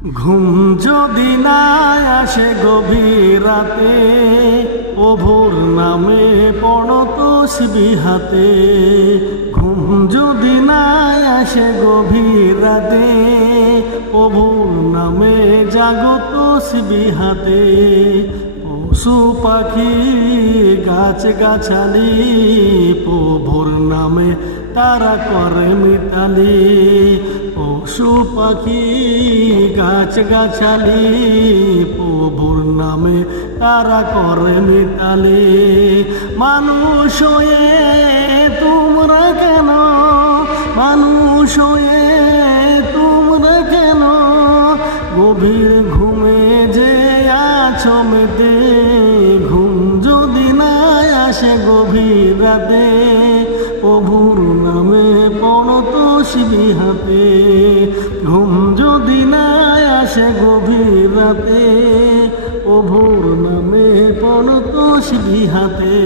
ঘুম যদি না আসে গভীর রাতে, প্রভুর নামে পড়ো তসবিহ হাতে। ঘুম যদি না আসে গভীর রাতে, প্রভুর নামে জাগো তসবিহ হাতে। পশু পাখি গাছ গাছালি, প্রভুর নামে তারা করে মিতালি। পশু পাখি গাছ গাছালি, প্রভুর নামে তারা করে মিতালি। মানুষ হয়ে তোমরা কেন, মানুষ হয়ে তোমরা কেন গভীর ঘুমে যে আছো মেতে। ঘুম যদি না আসে গভীর রাতে, প্রভুর নামে পড়ো তসবিহ হাতে। ঘুম যদি না আসে গভীর রাতে, প্রভুর নামে পড়ো তসবিহ হাতে।